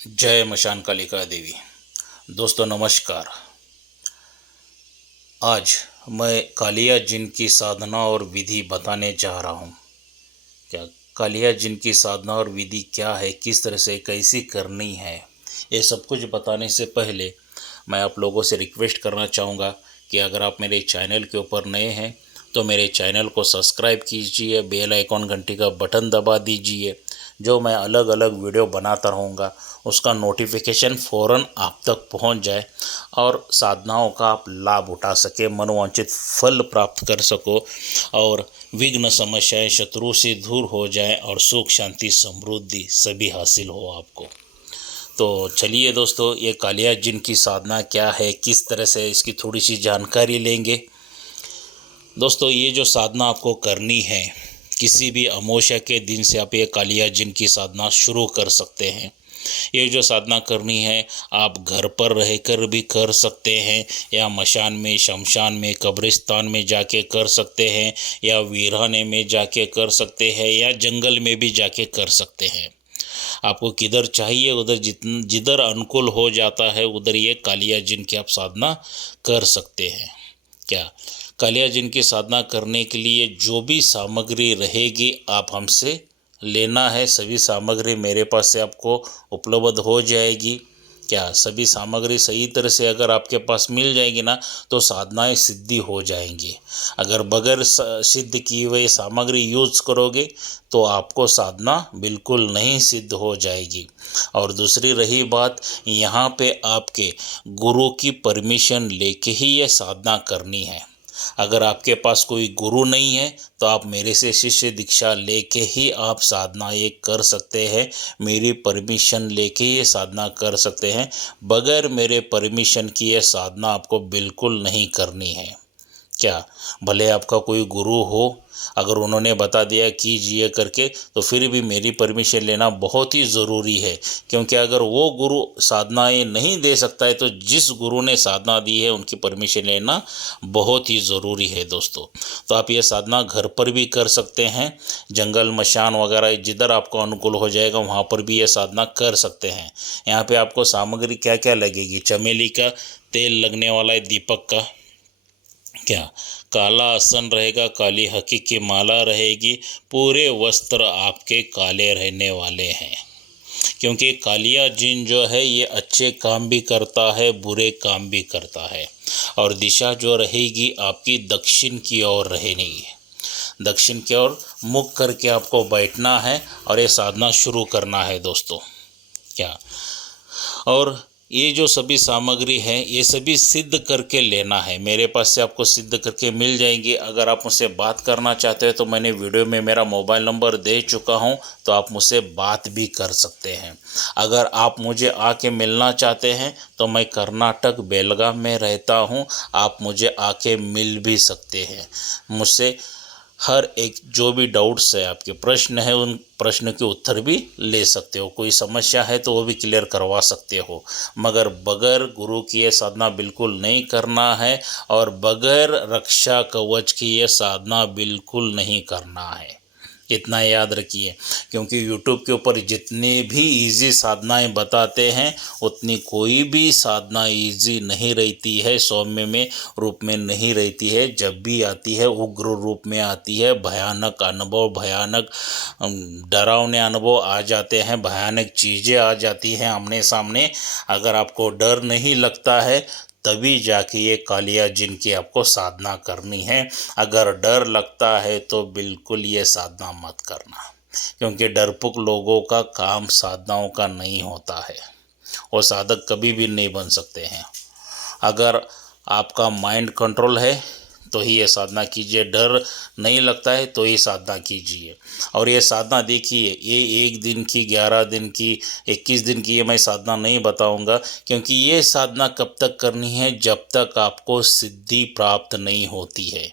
जय मशान कालिका देवी। दोस्तों नमस्कार। आज मैं कालिया जिन की साधना और विधि बताने जा रहा हूँ। क्या कालिया जिन की साधना और विधि क्या है, किस तरह से कैसी करनी है, ये सब कुछ बताने से पहले मैं आप लोगों से रिक्वेस्ट करना चाहूँगा कि अगर आप मेरे चैनल के ऊपर नए हैं तो मेरे चैनल को सब्सक्राइब कीजिए, बेल आइकॉन घंटी का बटन दबा दीजिए। जो मैं अलग अलग वीडियो बनाता रहूँगा उसका नोटिफिकेशन फ़ौरन आप तक पहुँच जाए और साधनाओं का आप लाभ उठा सके, मनोवांछित फल प्राप्त कर सको और विघ्न समस्याएं शत्रु से दूर हो जाएं और सुख शांति समृद्धि सभी हासिल हो आपको। तो चलिए दोस्तों, ये कालिया जिन की साधना क्या है, किस तरह से इसकी थोड़ी सी जानकारी लेंगे। दोस्तों, ये जो साधना आपको करनी है, किसी भी अमावस्या के दिन से आप ये कालिया जिन की साधना शुरू कर सकते हैं। ये जो साधना करनी है आप घर पर रहकर भी कर सकते हैं, या मशान में, शमशान में, कब्रिस्तान में जाके कर सकते हैं, या वीराने में जाके कर सकते हैं, या जंगल में भी जाके कर सकते हैं। आपको किधर चाहिए उधर जिधर अनुकूल हो जाता है उधर ये कालिया जिन की आप साधना कर सकते हैं। क्या कालिया जिन की साधना करने के लिए जो भी सामग्री रहेगी आप हमसे लेना है। सभी सामग्री मेरे पास से आपको उपलब्ध हो जाएगी। क्या सभी सामग्री सही तरह से अगर आपके पास मिल जाएगी ना तो साधनाएं सिद्धि हो जाएंगी। अगर बगैर सिद्ध किए हुए सामग्री यूज करोगे तो आपको साधना बिल्कुल नहीं सिद्ध हो जाएगी। और दूसरी रही बात, यहाँ पे आपके गुरु की परमिशन लेके ही ये साधना करनी है। अगर आपके पास कोई गुरु नहीं है तो आप मेरे से शिष्य दीक्षा लेके ही आप साधना ये कर सकते हैं। मेरी परमिशन लेके ये साधना कर सकते हैं। बगैर मेरे परमिशन की ये साधना आपको बिल्कुल नहीं करनी है। क्या भले आपका कोई गुरु हो, अगर उन्होंने बता दिया कीजिए करके तो फिर भी मेरी परमिशन लेना बहुत ही ज़रूरी है। क्योंकि अगर वो गुरु साधनाएं नहीं दे सकता है तो जिस गुरु ने साधना दी है उनकी परमिशन लेना बहुत ही ज़रूरी है दोस्तों। तो आप ये साधना घर पर भी कर सकते हैं, जंगल मशान वगैरह जिधर आपको अनुकूल हो जाएगा वहाँ पर भी ये साधना कर सकते हैं। यहाँ पे आपको सामग्री क्या क्या लगेगी, चमेली का तेल लगने वाला है, दीपक का, क्या काला आसन रहेगा, काली हकी की माला रहेगी, पूरे वस्त्र आपके काले रहने वाले हैं। क्योंकि कालिया जिन जो है ये अच्छे काम भी करता है, बुरे काम भी करता है। और दिशा जो रहेगी आपकी दक्षिण की ओर रहेगी। दक्षिण की ओर मुख करके आपको बैठना है और ये साधना शुरू करना है दोस्तों। क्या और ये जो सभी सामग्री है ये सभी सिद्ध करके लेना है। मेरे पास से आपको सिद्ध करके मिल जाएंगी। अगर आप मुझसे बात करना चाहते हैं तो मैंने वीडियो में मेरा मोबाइल नंबर दे चुका हूं, तो आप मुझसे बात भी कर सकते हैं। अगर आप मुझे आके मिलना चाहते हैं तो मैं कर्नाटक बेलगाम में रहता हूं, आप मुझे आके मिल भी सकते हैं। मुझसे हर एक जो भी डाउट्स है, आपके प्रश्न है, उन प्रश्न के उत्तर भी ले सकते हो। कोई समस्या है तो वो भी क्लियर करवा सकते हो। मगर बगैर गुरु की ये साधना बिल्कुल नहीं करना है और बगैर रक्षा कवच की ये साधना बिल्कुल नहीं करना है। इतना याद रखिए। क्योंकि यूट्यूब के ऊपर जितने भी इजी साधनाएं बताते हैं उतनी कोई भी साधना इजी नहीं रहती है, सौम्य में रूप में नहीं रहती है। जब भी आती है उग्र रूप में आती है। भयानक अनुभव, भयानक डरावने अनुभव आ जाते हैं, भयानक चीज़ें आ जाती हैं आमने सामने। अगर आपको डर नहीं लगता है तभी जाके ये कालिया जिन की आपको साधना करनी है। अगर डर लगता है तो बिल्कुल ये साधना मत करना। क्योंकि डरपोक लोगों का काम साधनाओं का नहीं होता है। वो साधक कभी भी नहीं बन सकते हैं। अगर आपका माइंड कंट्रोल है तो ही ये साधना कीजिए, डर नहीं लगता है तो ही साधना कीजिए। और ये साधना देखिए, ये 1 दिन की, 11 दिन की, 21 दिन की ये मैं साधना नहीं बताऊंगा। क्योंकि ये साधना कब तक करनी है, जब तक आपको सिद्धि प्राप्त नहीं होती है।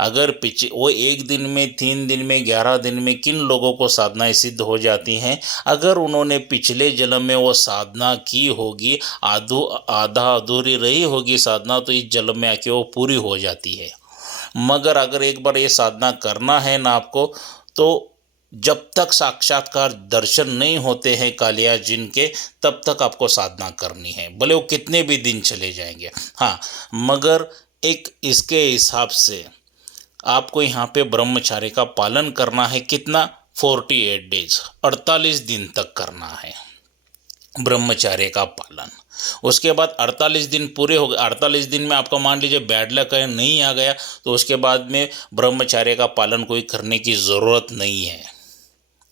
अगर वो 1 दिन में, 3 दिन में, 11 दिन में किन लोगों को साधनाएं सिद्ध हो जाती हैं, अगर उन्होंने पिछले जन्म में वो साधना की होगी, आधा अधूरी रही होगी साधना, तो इस जन्म में आके वो पूरी हो जाती है। मगर अगर एक बार ये साधना करना है ना आपको, तो जब तक साक्षात्कार दर्शन नहीं होते हैं कालिया जिन के, तब तक आपको साधना करनी है, भले वो कितने भी दिन चले जाएंगे। हाँ, मगर एक इसके हिसाब से आपको यहाँ पे ब्रह्मचार्य का पालन करना है। कितना? 48 डेज, 48 दिन तक करना है ब्रह्मचार्य का पालन। उसके बाद 48 दिन पूरे हो गए, 48 दिन में आपका मान लीजिए बैड लक है, नहीं आ गया, तो उसके बाद में ब्रह्मचार्य का पालन कोई करने की ज़रूरत नहीं है।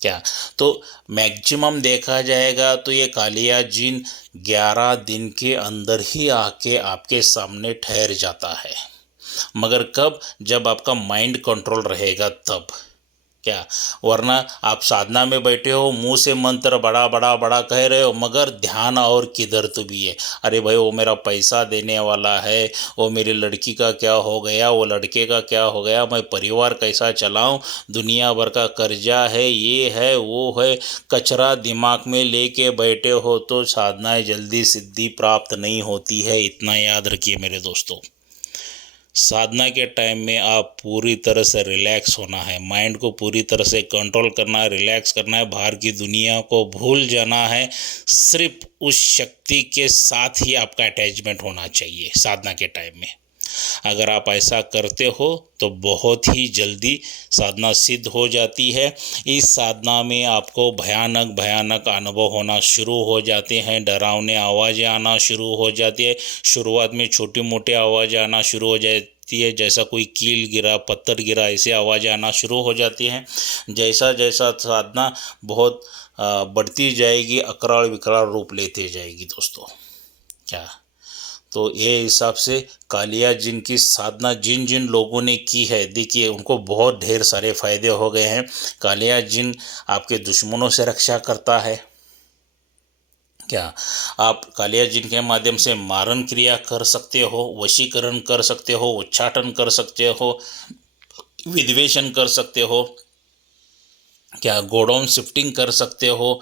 क्या? तो मैक्सिमम देखा जाएगा तो ये कालिया जिन 11 दिन के अंदर ही आके आपके सामने ठहर जाता है। मगर कब? जब आपका माइंड कंट्रोल रहेगा तब। क्या? वरना आप साधना में बैठे हो, मुंह से मंत्र बड़ा बड़ा बड़ा कह रहे हो, मगर ध्यान और किधर तो भी है। अरे भाई, वो मेरा पैसा देने वाला है, वो मेरी लड़की का क्या हो गया, वो लड़के का क्या हो गया, मैं परिवार कैसा चलाऊं, दुनिया भर का कर्जा है, ये है वो है, कचरा दिमाग में लेके बैठे हो तो साधनाएं जल्दी सिद्धि प्राप्त नहीं होती है। इतना याद रखिए मेरे दोस्तों। साधना के टाइम में आप पूरी तरह से रिलैक्स होना है, माइंड को पूरी तरह से कंट्रोल करना है, रिलैक्स करना है, बाहर की दुनिया को भूल जाना है। सिर्फ उस शक्ति के साथ ही आपका अटैचमेंट होना चाहिए साधना के टाइम में। अगर आप ऐसा करते हो तो बहुत ही जल्दी साधना सिद्ध हो जाती है। इस साधना में आपको भयानक भयानक अनुभव होना शुरू हो जाते हैं, डरावने आवाज़ें आना शुरू हो जाती है। शुरुआत में छोटी मोटी आवाज़ें आना शुरू हो जाती है, जैसा कोई कील गिरा, पत्थर गिरा, ऐसे आवाज़ें आना शुरू हो जाती हैं। जैसा जैसा साधना बहुत बढ़ती जाएगी, अकराल विकराल रूप लेते जाएगी दोस्तों। क्या? तो ये हिसाब से कालिया जिन की साधना जिन जिन लोगों ने की है, देखिए उनको बहुत ढेर सारे फायदे हो गए हैं। कालिया जिन आपके दुश्मनों से रक्षा करता है। क्या? आप कालिया जिन के माध्यम से मारण क्रिया कर सकते हो, वशीकरण कर सकते हो, उच्चाटन कर सकते हो, विद्वेषण कर सकते हो। क्या? गोडाउन शिफ्टिंग कर सकते हो,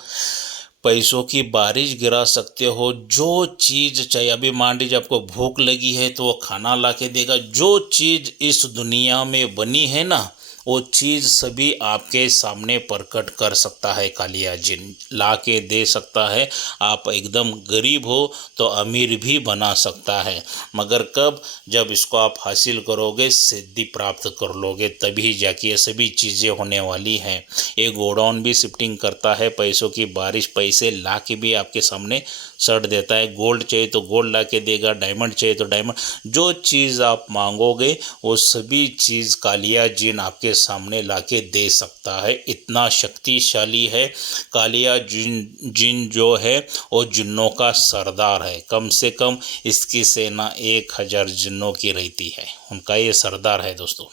पैसों की बारिश गिरा सकते हो। जो चीज़ चाहिए, अभी मान लीजिए आपको भूख लगी है तो वो खाना ला के देगा। जो चीज़ इस दुनिया में बनी है ना, वो चीज़ सभी आपके सामने प्रकट कर सकता है कालिया जिन, ला के दे सकता है। आप एकदम गरीब हो तो अमीर भी बना सकता है। मगर कब? जब इसको आप हासिल करोगे, सिद्धि प्राप्त कर लोगे, तभी जाके ये सभी चीज़ें होने वाली हैं। ये गोडाउन भी शिफ्टिंग करता है, पैसों की बारिश, पैसे ला के भी आपके सामने सट देता है। गोल्ड चाहिए तो गोल्ड ला के देगा, डायमंड चाहिए तो डायमंड, जो चीज़ आप मांगोगे वो सभी चीज़ कालिया जिन आपके सामने ला के दे सकता है। इतना शक्तिशाली है कालिया जिन जो है, वो जिन्नों का सरदार है। कम से कम इसकी सेना 1000 जिन्नों की रहती है, उनका ये सरदार है दोस्तों।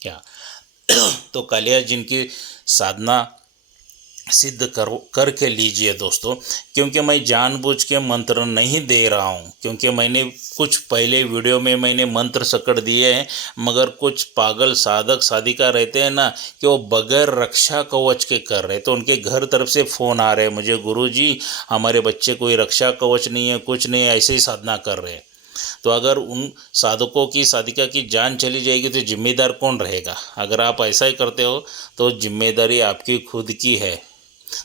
क्या? तो कालिया जिन की साधना सिद्ध करके लीजिए दोस्तों। क्योंकि मैं जानबूझ के मंत्र नहीं दे रहा हूँ, क्योंकि मैंने कुछ पहले वीडियो में मैंने मंत्र सकड़ दिए हैं, मगर कुछ पागल साधक साधिका रहते हैं ना, कि वो बगैर रक्षा कवच के कर रहे, तो उनके घर तरफ से फ़ोन आ रहे हैं मुझे, गुरुजी हमारे बच्चे कोई रक्षा कवच नहीं है, कुछ नहीं है, ऐसे ही साधना कर रहे हैं। तो अगर उन साधकों की साधिका की जान चली जाएगी तो जिम्मेदार कौन रहेगा? अगर आप ऐसा ही करते हो तो जिम्मेदारी आपकी खुद की है।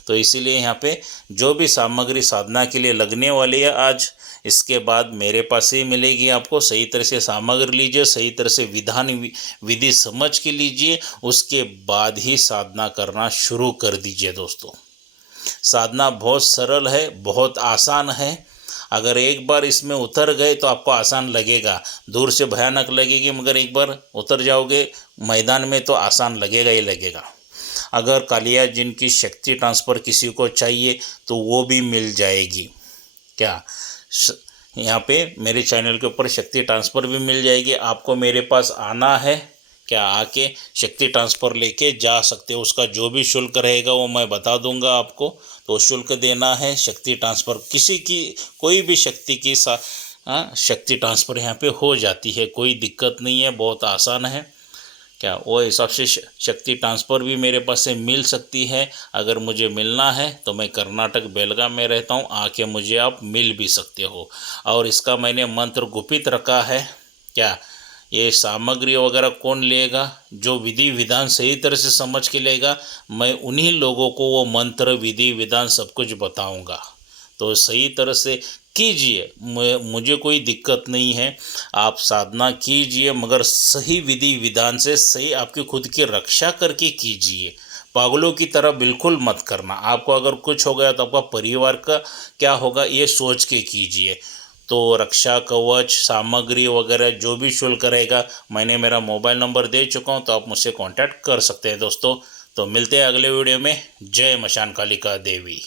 तो इसीलिए यहाँ पे जो भी सामग्री साधना के लिए लगने वाली है आज, इसके बाद मेरे पास ही मिलेगी आपको। सही तरह से सामग्री लीजिए, सही तरह से विधान विधि समझ के लीजिए, उसके बाद ही साधना करना शुरू कर दीजिए दोस्तों। साधना बहुत सरल है, बहुत आसान है। अगर एक बार इसमें उतर गए तो आपको आसान लगेगा, दूर से भयानक लगेगी, मगर एक बार उतर जाओगे मैदान में तो आसान लगेगा ही लगेगा। अगर कालिया जिन की शक्ति ट्रांसफ़र किसी को चाहिए तो वो भी मिल जाएगी। क्या? यहाँ पे मेरे चैनल के ऊपर शक्ति ट्रांसफ़र भी मिल जाएगी। आपको मेरे पास आना है, क्या आके शक्ति ट्रांसफ़र लेके जा सकते हो। उसका जो भी शुल्क रहेगा वो मैं बता दूंगा आपको, तो शुल्क देना है। शक्ति ट्रांसफ़र किसी की, कोई भी शक्ति की शक्ति ट्रांसफ़र यहाँ पे हो जाती है, कोई दिक्कत नहीं है, बहुत आसान है। क्या? वो हिसाब से शक्ति ट्रांसफ़र भी मेरे पास से मिल सकती है। अगर मुझे मिलना है तो मैं कर्नाटक बेलगाम में रहता हूँ, आके मुझे आप मिल भी सकते हो। और इसका मैंने मंत्र गुपित रखा है। क्या? ये सामग्री वगैरह कौन लेगा? जो विधि विधान सही तरह से समझ के लेगा, मैं उन्हीं लोगों को वो मंत्र विधि विधान सब कुछ बताऊंगा। तो सही तरह से कीजिए, मुझे कोई दिक्कत नहीं है। आप साधना कीजिए, मगर सही विधि विधान से, सही आपकी खुद की रक्षा करके कीजिए। पागलों की तरह बिल्कुल मत करना। आपको अगर कुछ हो गया तो आपका परिवार का क्या होगा, ये सोच के कीजिए। तो रक्षा कवच सामग्री वगैरह जो भी शुल्क रहेगा, मैंने मेरा मोबाइल नंबर दे चुका हूँ, तो आप मुझसे कांटेक्ट कर सकते हैं दोस्तों। तो मिलते हैं अगले वीडियो में। जय मशान कालिका देवी।